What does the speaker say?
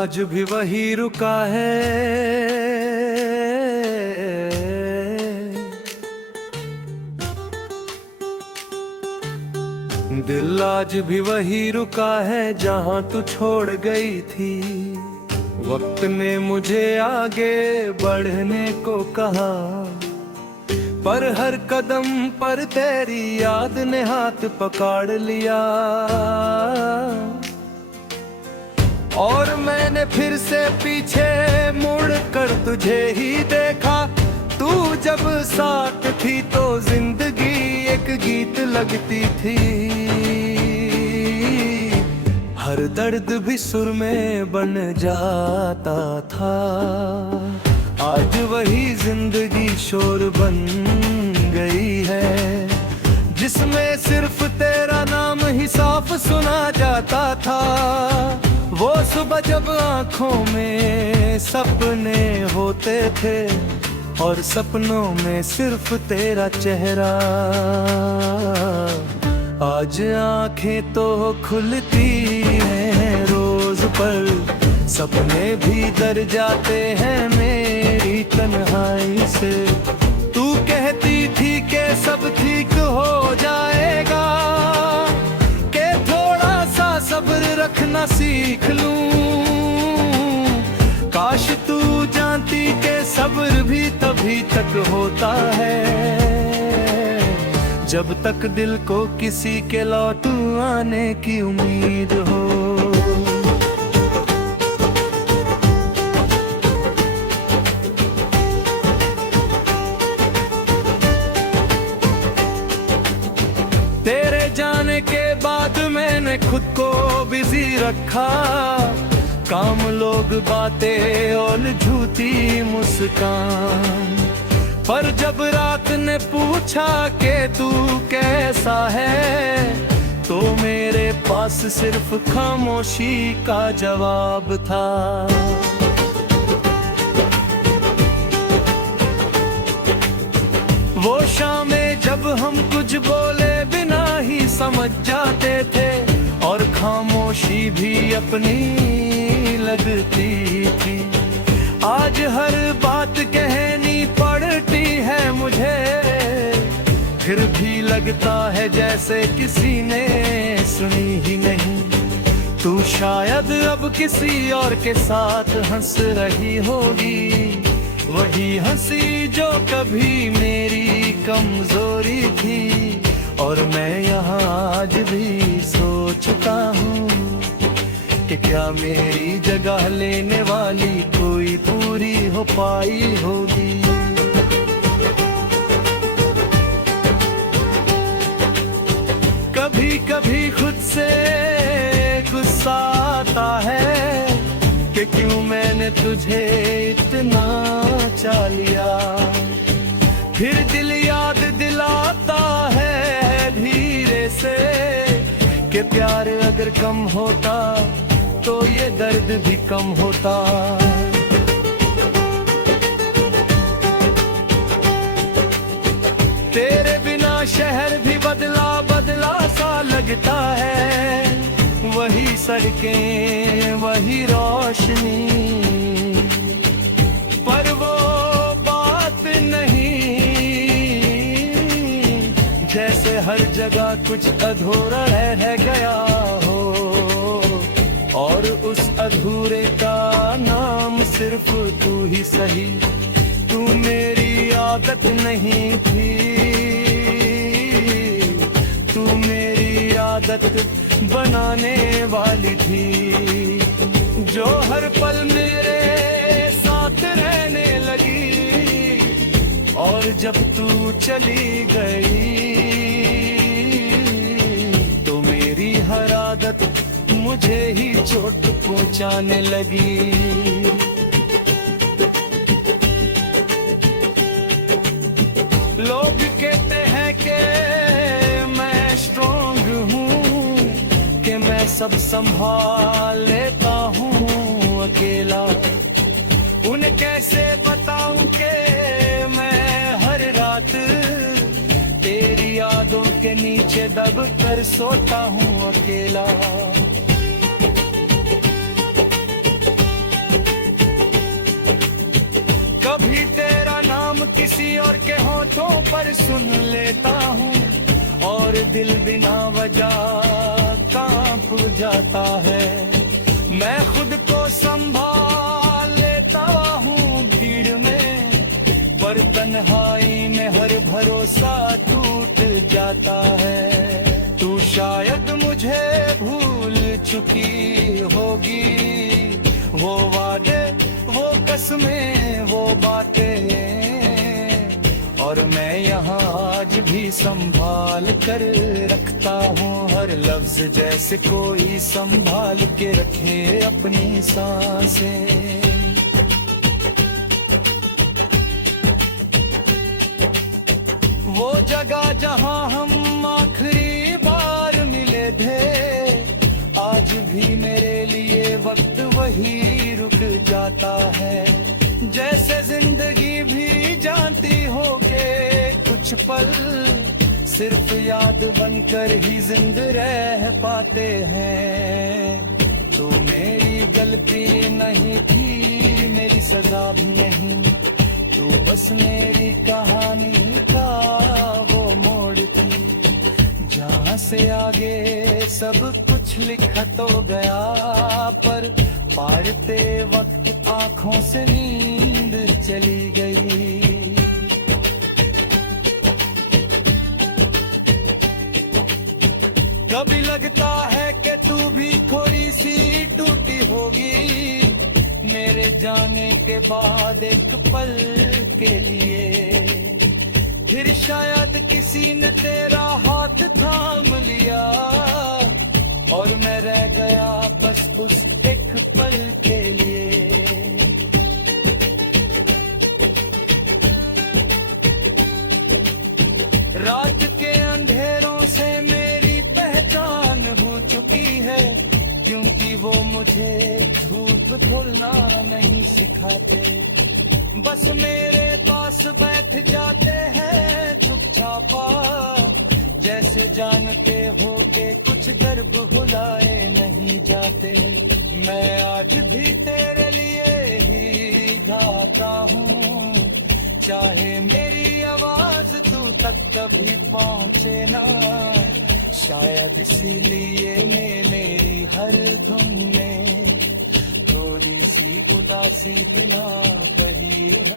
आज भी वही रुका है, दिल आज भी वही रुका है जहां तू छोड़ गई थी। वक्त ने मुझे आगे बढ़ने को कहा, पर हर कदम पर तेरी याद ने हाथ पकड़ लिया। और मैंने फिर से पीछे मुड़ कर तुझे ही देखा। तू जब साथ थी तो जिंदगी एक गीत लगती थी। हर दर्द भी सुर में बन जाता था। आज वही जिंदगी शोर बन गई है, जिसमें सिर्फ तेरा नाम ही साफ सुना जाता था। वो सुबह जब आंखों में सपने होते थे और सपनों में सिर्फ तेरा चेहरा। आज आंखें तो खुलती हैं रोज, पर सपने भी डर जाते हैं मेरी तन्हाई से। तू कहती थी कि सब ठीक हो जाएगा, कि थोड़ा सा सब्र रखना सीख लूं। काश तू जानती कि सब्र भी तभी तक होता है जब तक दिल को किसी के लौट आने की उम्मीद हो। तेरे जाने के बाद मैंने खुद को बिजी रखा। काम, लोग, बातें और झूठी मुस्कान। पर जब रात ने पूछा कि तू कैसा है, तो मेरे पास सिर्फ खामोशी का जवाब था। वो शामें जब हम कुछ बोले बिना ही समझ जाते थे, और खामोशी भी अपनी लगती थी। आज हर बात कहनी पड़ती है मुझे, फिर भी लगता है जैसे किसी ने सुनी ही नहीं। तू शायद अब किसी और के साथ हंस रही होगी, वही हंसी जो कभी मेरी कमजोरी थी। और मैं यहाँ आज भी सोचता हूँ कि क्या मेरी जगह लेने वाली कोई पूरी हो पाई होगी। कभी कभी खुद से गुस्सा आता है कि क्यों मैंने तुझे इतना चाह लिया। फिर दिल याद दिलाता है धीरे से कि प्यार अगर कम होता तो ये दर्द भी कम होता। तेरे बिना शहर भी बदला बदला सा लगता है। वही सड़कें, वही रोशनी, पर वो बात नहीं। जैसे हर जगह कुछ अधूरा रह गया हो, और उस अधूरे का नाम सिर्फ तू ही सही। तू मेरी आदत नहीं थी, तू मेरी आदत बनाने वाली थी, जो हर पल मेरे साथ रहने लगी। और जब तू चली गई तो मेरी हर आदत मुझे ही चोट पहुंचाने लगी। लोग कहते हैं कि मैं स्ट्रॉन्ग हूँ, कि मैं सब संभाल लेता हूँ अकेला। उन्हें कैसे बताऊं कि मैं हर रात तेरी यादों के नीचे दब कर सोता हूँ अकेला। कभी तेरा नाम किसी और के होठों पर सुन लेता हूँ और दिल बिना वजह कांप जाता है। मैं खुद को संभाल लेता हूँ भीड़ में, पर तन्हाई में हर भरोसा टूट जाता है। तू शायद मुझे भूल चुकी होगी, वो वादे, वो कसमें, वो बातें, और मैं यहाँ आज भी संभाल कर रखता हूँ हर लफ्ज, जैसे कोई संभाल के रखे अपनी सांसें। वो जगह जहाँ हम आखिरी बार मिले थे, आज भी मेरे लिए वक्त वही रुक जाता है। जैसे जिंदगी भी जानती हो के कुछ पल सिर्फ याद बनकर ही जिंदा रह पाते हैं। तो मेरी गलती नहीं थी, मेरी सजा भी नहीं, तो बस मेरी कहानी का वो मोड़ थी, जहाँ से आगे सब कुछ लिखा तो गया, पर पारते वक्त आंखों से नींद चली गई। कभी लगता है कि तू भी थोड़ी सी टूटी होगी मेरे जाने के बाद एक पल के लिए, फिर शायद किसी ने तेरा हाथ थाम लिया और मैं रह गया बस उस एक पल के लिए। रात के अंधेरों से मेरी पहचान हो चुकी है, क्योंकि वो मुझे धूप धुलना नहीं सिखाते, बस मेरे पास बैठ जाते हैं चुपचापा, जैसे जानते हो के कुछ दर्द भुलाए नहीं जाते। मैं आज भी तेरे लिए ही गाता हूँ, चाहे मेरी आवाज तू तक कभी पहुँचे ना, शायद इसीलिए मेरी हर धुन में थोड़ी सी उदासी बिना बही।